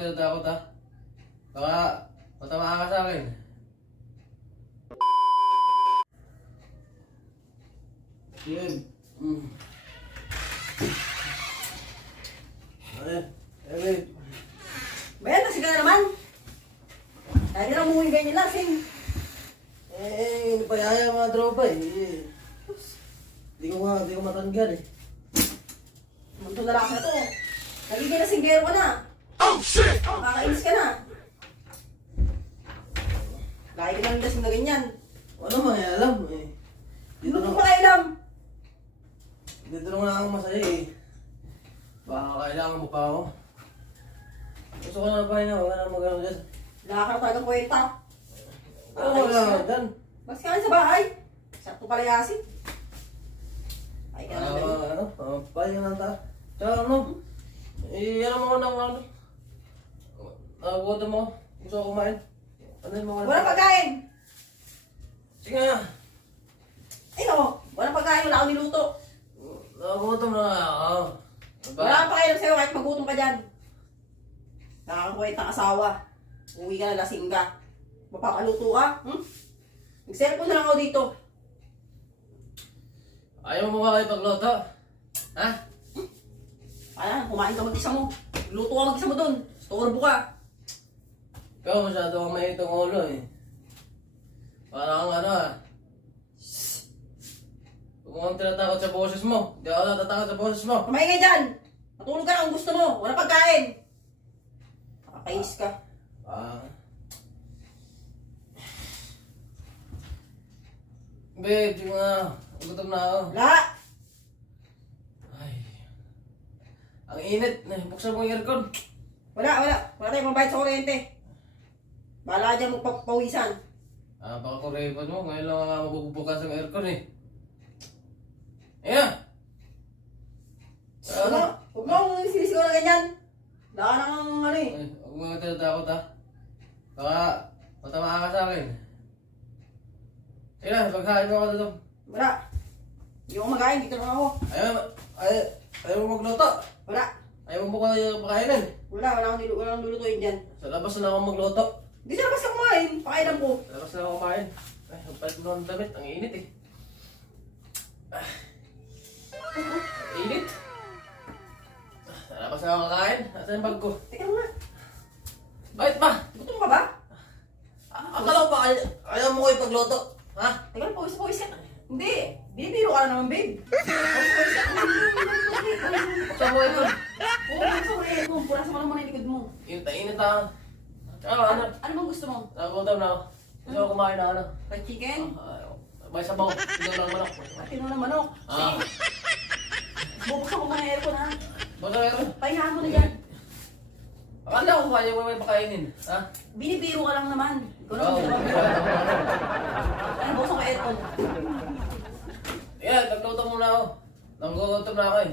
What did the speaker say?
natatakot ha. Baka matamaan ka sa akin. Yun. Ay. Ben, lasing ka na naman. Dahil na umuwi ganyan lasing. Hindi pa yaya mga tropa eh. Di ko matanggal eh. Muntong lalaki na to. Nagiging lasinggero ka na. Oh shit! Makakainis ka na. Lagi ka lang lasing na ganyan. Ano alam eh. Dito ko makailam. Dito lang ako masaya eh. Baka kailangan mo pa ako. Gusto ko na pahinga, wala na magano dyan. Wala ka na talagang kwenta. Wala dyan. Mas ka sa bahay. Sakto pala yasin. Ay ka na dali. Pahinga lang ta. Tsaka ano mo ng ano. Nagutom mo. Gusto ko kumain. Ano mo? Walang pagkain. Sige nga. Ay no, walang pagkain, wala akong niluto. Nagutom na nga ako. Wala akong pagkain sa'yo kahit magutom ka dyan. Nakakakwenta ng asawa. Uwi ka na lasing ka. Mapakaluto ka. Nag-cellphone na lang ako dito. Ayaw mo ba kayo pagluto? Ha? Kaya, kumain ka mag-isa mo. Luto ka mag-isa mo dun. Storbo ka. Ikaw masyado kang mainit ang ulo eh. Parang ano ah. Huwag kang tinatakot sa boses mo. Hindi ako natatakot sa boses mo. Kumain ka dyan. Matulog ka na kung gusto mo. Wala pagkain. Nakakainis ka. Babe, di mo na. Gutom na ako. Wala. Ay. Ang init. Buksan mo yung aircon. Wala. Wala tayong mabayad sa kuryente. Bahala ka dyan magpapawisan. Baka kureban mo. Ngayon lang nga mabubukas ang aircon eh. Ayan. Huwag mo akong sinisigaw na ganyan. Wala ka nang ano eh. Huwag mo nga tinatakot ha. Baka matamaan ka sa akin. Sige na, pagkain mo ako dito. Wala. Hindi ako magain. Dito lang ako. Ayaw mo magluto. Wala. Ayaw mo ba kayo pakainin? Wala akong lulutuin dyan. Sa labas na ako magluto. Hindi sa labas ka kumain. Pakailan ko. Sa labas na ako kumain. Ay, ang palit mo ng damit. Ang init eh. Ang init. Sa labas na ako kakain. Nasaan yung bag ko? Teka nga. Bakit ba? Gutom ka ba? Akala ko ba ayaw mo kayo pagluto? Ha? Teka lang, pawis ka. Hindi. Binibiro ka na naman, babe. Pawis ka. Sa mo ito. Oo, sa kuryente mo. Pura sa malamang na likod mo. Init na init na. Ano? Ano bang gusto mo? Nagutom na ako. Gusto ko kumain na ano. Fried chicken? May sabaw. Ito lang manok. Tino na manok. Sige. Bubuksan ko muna yung aircon, ha? Basta meron. Pahingahan mo na dyan. Akala ko kaya mo may pakainin. Ha? Binibiro ka lang naman. Ikaw na Oo. Ano, buksan ko yung aircon. Yeah, nagluto muna ako. Nagutom na ako eh.